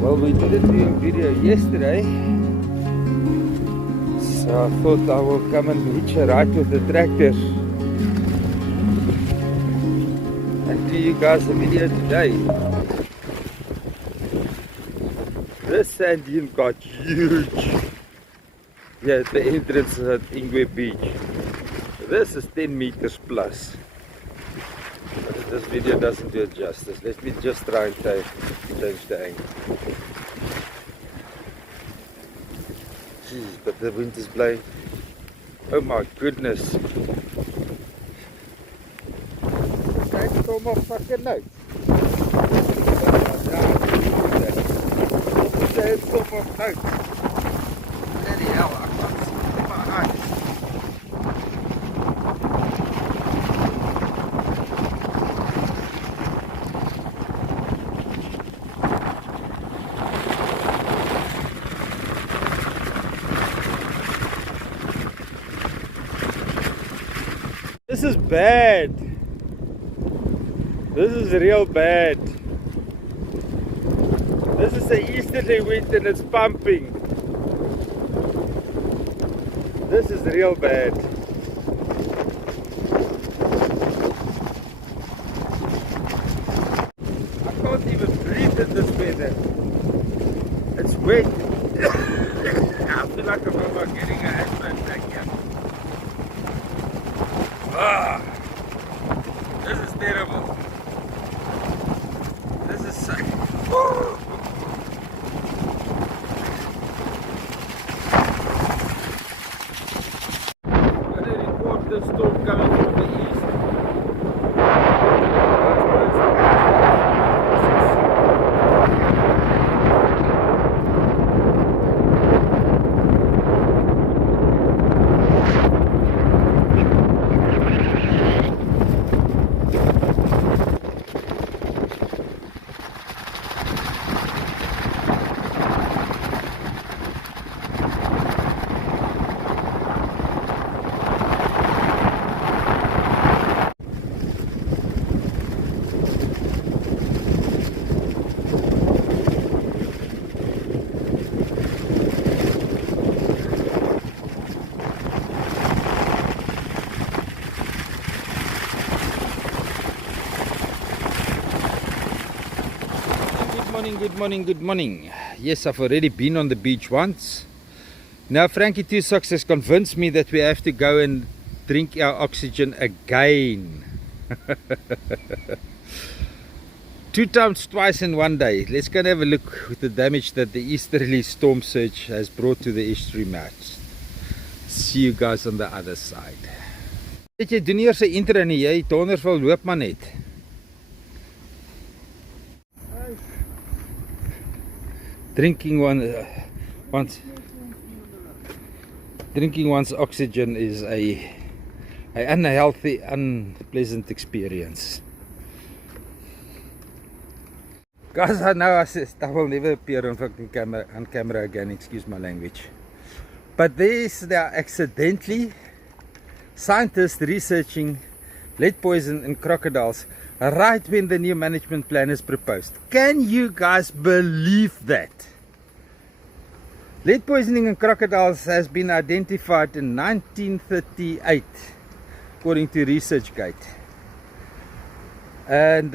Well, we didn't do a video yesterday, so I thought I will come and hitch a ride with the tractor and do you guys a video today. This sand dune got huge here at the entrance at Estuary Beach. This is 10 meters plus. But this video doesn't do it justice. Let me just try and change the angle. Jeez, but the wind is blowing. Oh my goodness. Kijk, kom op fucking uit. It's so much out. Bloody hell, I can't see my eyes. This is bad. This is real bad. This is the easterly wind and it's pumping. This is real bad. I can't even breathe in this weather. It's wet. I feel like I'm about getting an asthma attack here. Ah, this is terrible. This is so... The storm coming from the east. Good morning. Yes, I've already been on the beach once. Now Frankie Two Socks has convinced me that we have to go and drink our oxygen again. 2 times, twice in one day. Let's go and have a look with the damage that the easterly storm surge has brought to the estuary mats. See you guys on the other side. Weet jy, doen eers 'n intro en jy donderval loop maar net. Drinking one's oxygen is a unhealthy, unpleasant experience. Guys, I know I will never appear on camera again, excuse my language. But there are accidentally scientists researching lead poison in crocodiles right when the new management plan is proposed. Can you guys believe that? Lead poisoning in crocodiles has been identified in 1938, according to ResearchGate. And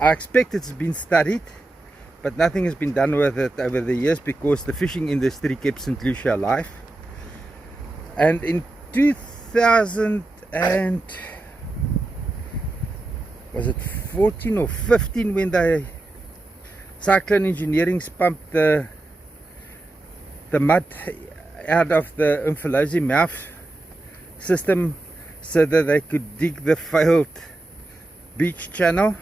I expect it's been studied, but nothing has been done with it over the years because the fishing industry kept St. Lucia alive. And in 2000 and was it 14 or 15 when the cyclone engineering pumped the mud out of the Umfolozi mouth system so that they could dig the failed beach channel.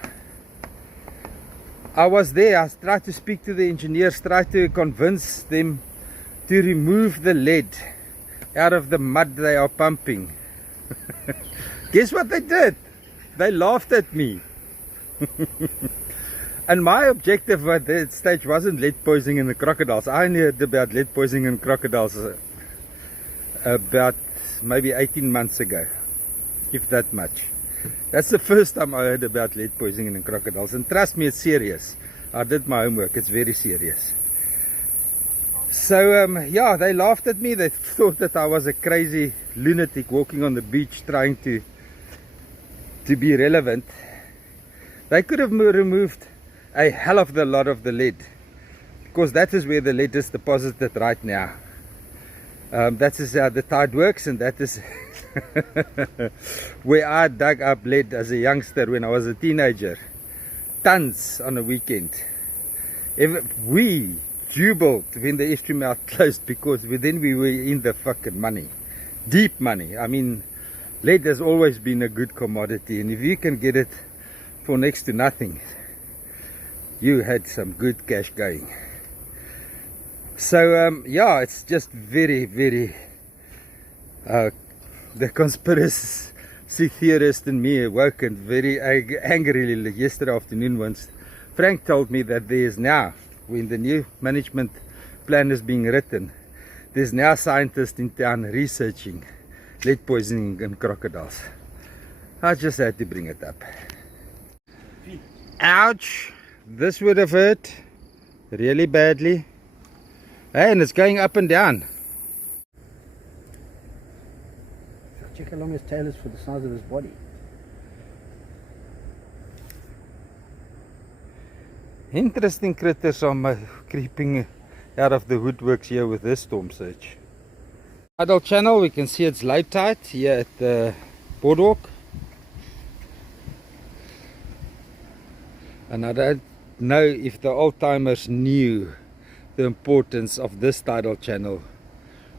I was there. I tried to speak to the engineers, tried to convince them to remove the lead out of the mud they are pumping. Guess what they did? They laughed at me. And my objective at that stage wasn't lead poisoning in the crocodiles. I only heard about lead poisoning in crocodiles about maybe 18 months ago, if that much. That's the first time I heard about lead poisoning in crocodiles, and trust me, it's serious. I did my homework, it's very serious. So yeah, they laughed at me. They thought that I was a crazy lunatic walking on the beach trying to be relevant. They could have removed a hell of a lot of the lead, because that is where the lead is deposited right now. That is how the tide works, and that is where I dug up lead as a youngster when I was a teenager. Tons on a weekend. We jubiled when the estuary mouth closed, because then we were in the fucking money. Deep money. I mean, lead has always been a good commodity, and if you can get it for next to nothing, you had some good cash going. So yeah, it's just very, very the conspiracy theorist in me awoken very angrily yesterday afternoon once Frank told me that there is now, when the new management plan is being written, there's now scientists in town researching lead poisoning in crocodiles. I just had to bring it up. Ouch! This would have hurt really badly. Hey, and it's going up and down. Check how long his tail is for the size of his body. Interesting critters are creeping out of the woodworks here with this storm surge. Tidal channel, we can see it's low tide here at the boardwalk. And I don't know if the old timers knew the importance of this tidal channel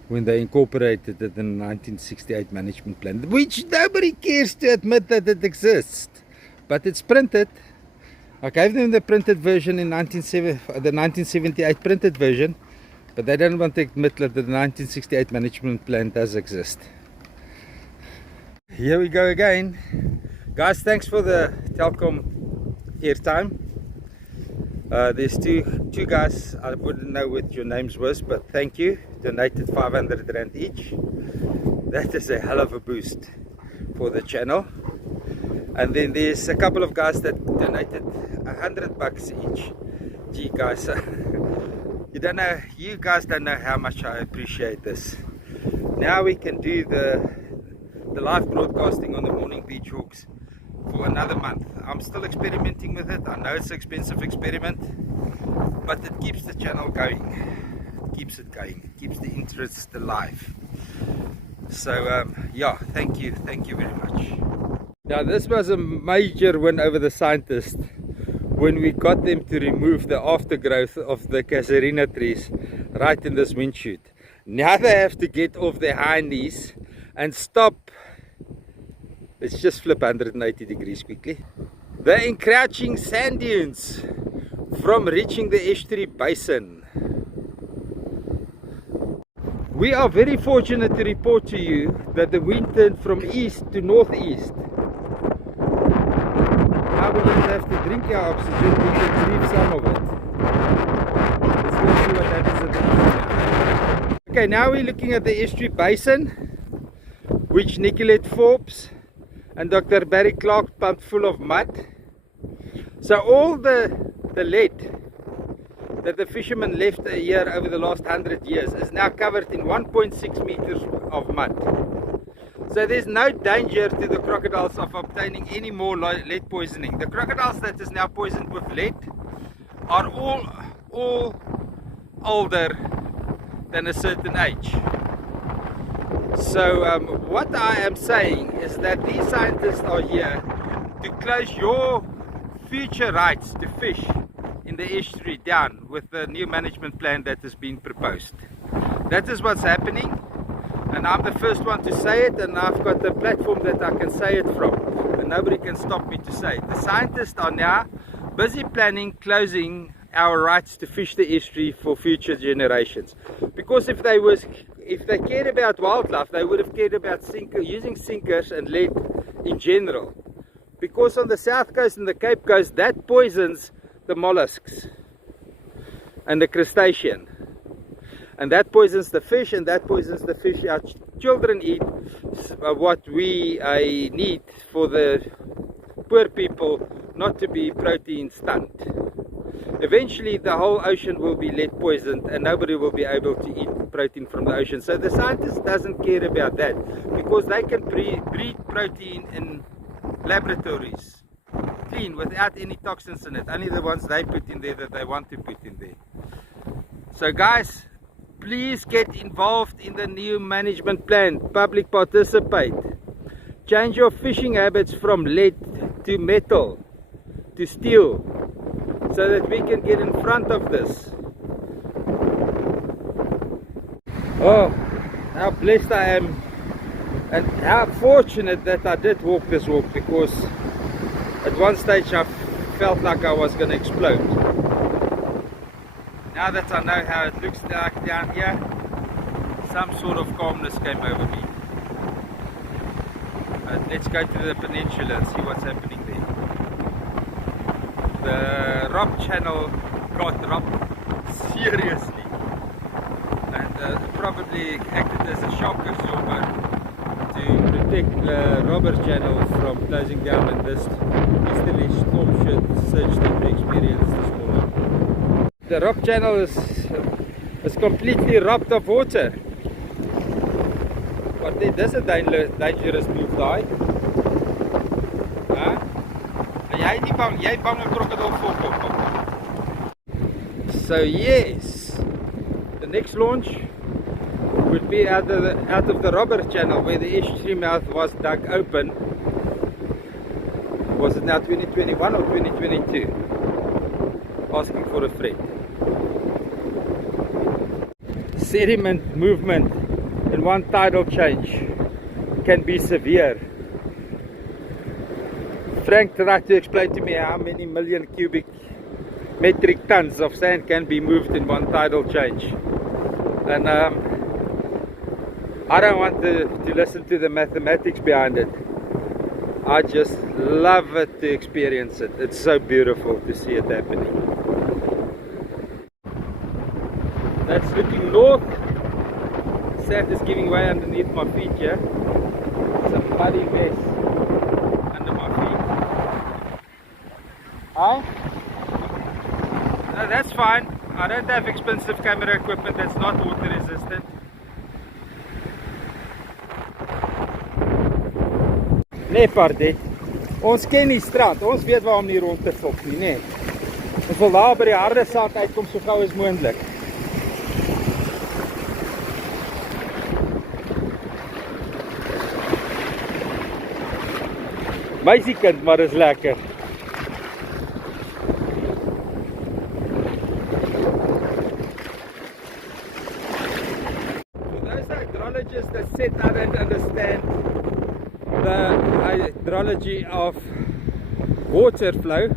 when they incorporated it in the 1968 management plan, which nobody cares to admit that it exists, but it's printed. I gave them the printed version in the 1978 printed version, but they don't want to admit that the 1968 management plan does exist. Here we go again. Guys, thanks for the Telkom airtime. There's two guys, I wouldn't know what your names was, but thank you. Donated 500 Rand each. That is a hell of a boost for the channel. And then there's a couple of guys that donated 100 bucks each. Gee guys, you guys don't know how much I appreciate this. Now we can do the live broadcasting on the morning beach walks for another month. I'm still experimenting with it. I know it's an expensive experiment, but it keeps the channel going. It keeps it going. It keeps the interest alive. So yeah, thank you very much. Now this was a major win over the scientists when we got them to remove the aftergrowth of the casuarina trees right in this windshield. Now they have to get off their hind knees and stop. Let's just flip 180 degrees quickly. The encroaching sand dunes from reaching the estuary basin. We are very fortunate to report to you that the wind turned from east to northeast. Now we don't have to drink our oxygen, we can breathe some of it. Let's go see what happens at the estuary. Okay, now we're looking at the estuary basin, which Nicolette Forbes and Dr. Barry Clark pumped full of mud. So all the lead that the fishermen left here over the last 100 years is now covered in 1.6 meters of mud. So there's no danger to the crocodiles of obtaining any more lead poisoning. The crocodiles that is now poisoned with lead are all older than a certain age. So what I am saying is that these scientists are here to close your future rights to fish in the estuary down with the new management plan that has been proposed. That is what's happening, and I'm the first one to say it, and I've got the platform that I can say it from, and nobody can stop me to say it. The scientists are now busy planning closing our rights to fish the estuary for future generations, because if they cared about wildlife, they would have cared about using sinkers and lead in general, because on the south coast and the Cape Coast that poisons the mollusks and the crustacean, and that poisons the fish, and that poisons the fish out children eat what we need for the poor people not to be protein stunned. Eventually the whole ocean will be lead poisoned and nobody will be able to eat protein from the ocean. So the scientist doesn't care about that because they can breed protein in laboratories, clean, without any toxins in it. Only the ones they put in there that they want to put in there. So guys, please get involved in the new management plan. Public participate. Change your fishing habits from lead to metal to steel, so that we can get in front of this. Oh, how blessed I am, and how fortunate that I did walk this walk, because at one stage I felt like I was going to explode. Now that I know how it looks like down here, some sort of calmness came over me. Let's go to the peninsula and see what's happening there. The rock channel got robbed seriously, and probably acted as a shock absorber to protect the robber channel from closing down in this easterly storm surge that we experienced this morning. The rock channel is completely robbed of water. But dit is 'n dangerous move daai. Hæ? Jy nie bang, jy bang 'n krokodil voorkom. So yes, the next launch would be out of the robber channel where the estuary mouth was dug open. Was it now 2021 or 2022? Asking for a friend. Sediment movement in one tidal change can be severe. Frank tried to explain to me how many million cubic metric tons of sand can be moved in one tidal change, and I don't want to listen to the mathematics behind it. I just love it to experience it. It's so beautiful to see it happening. That's looking north. Sand is giving way underneath my feet here. It's a muddy mess under my feet. Hi? No, that's fine. I don't have expensive camera equipment that's not water resistant. Nee, Pardet. Ons ken die strand. Ons weet waar om nie rond te fok nie, nee. Ons wil daar by die harde sand uitkom so gauw as moontlik. Meisiekind, maar is lekker. For those hydrologists that said I don't understand the hydrology of water flow,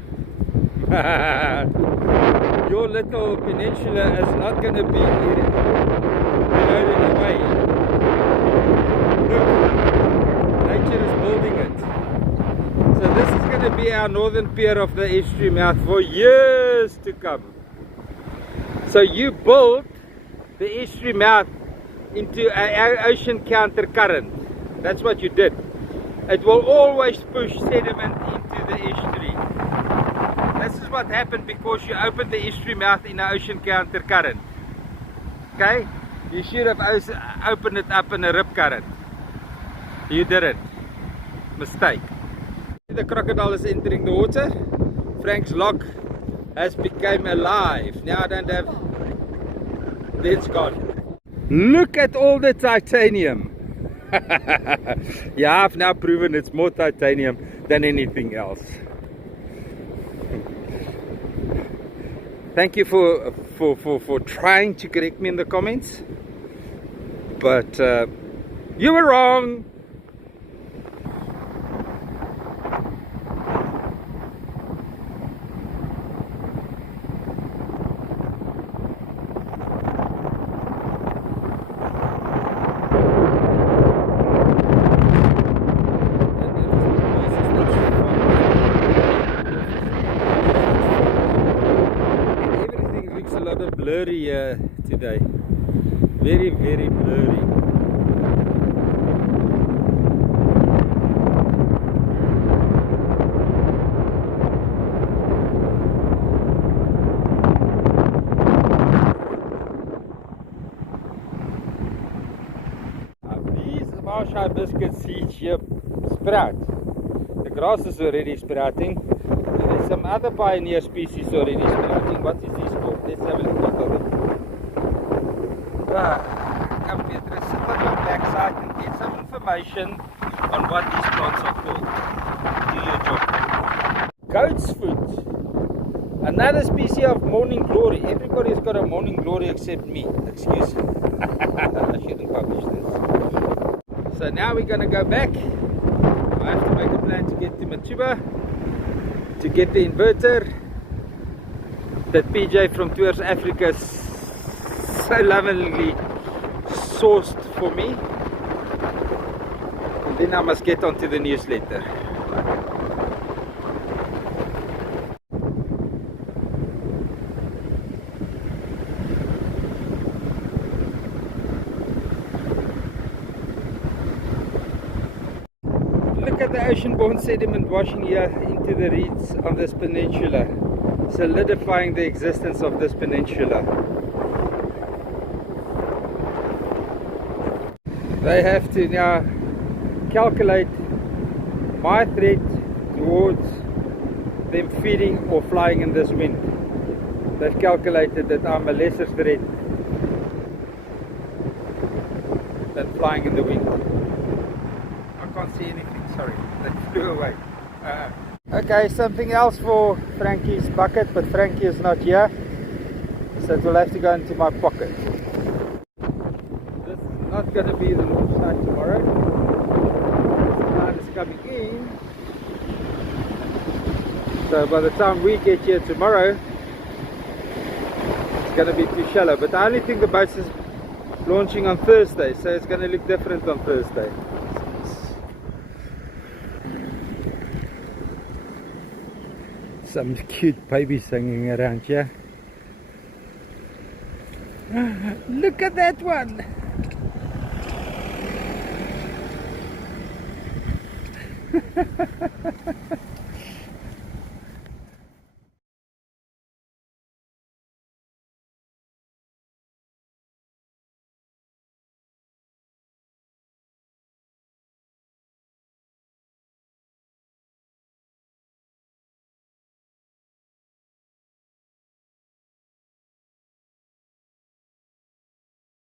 your little peninsula is not going to be eroded away. Look, nature is building it. So this is going to be our northern pier of the estuary mouth for years to come. So you build the estuary mouth into an ocean counter current. That's what you did. It will always push sediment into the estuary. This is what happened because you opened the estuary mouth in an ocean counter current. Okay? You should have opened it up in a rip current. You didn't. Mistake. The crocodile is entering the water. Frank's lock has become alive. Now I don't have... It's gone. Look at all the titanium. Yeah, I've now proven it's more titanium than anything else. Thank you for trying to correct me in the comments. But you were wrong. Blurry today, very blurry. Welsh hibiscus seeds here sprout. The grass is already sprouting. There's some other pioneer species already sprouting. What is this called? Let's have a look what are they. Come Petrus, sit on your backside and get some information on what these plants are called. Do your job. Goat's foot. Another species of morning glory. Everybody's got a morning glory except me. Excuse me. I shouldn't publish this. So now we're going to go back. I have to make a plan to get to Matuba to get the inverter that PJ from Tours Africa so lovingly sourced for me. And then I must get onto the newsletter. Look at the ocean-borne sediment washing here into the reeds on this peninsula, solidifying the existence of this peninsula. They have to now calculate my threat towards them feeding or flying in this wind. They've calculated that I'm a lesser threat than flying in the wind. I can't see anything. Sorry, that flew away. Okay, something else for Frankie's bucket, but Frankie is not here, so it will have to go into my pocket. This is not going to be the north side tomorrow. The tide is coming in, so by the time we get here tomorrow, it's going to be too shallow. But I only think the boat is launching on Thursday, so it's going to look different on Thursday. Some cute babies hanging around here. Look at that one!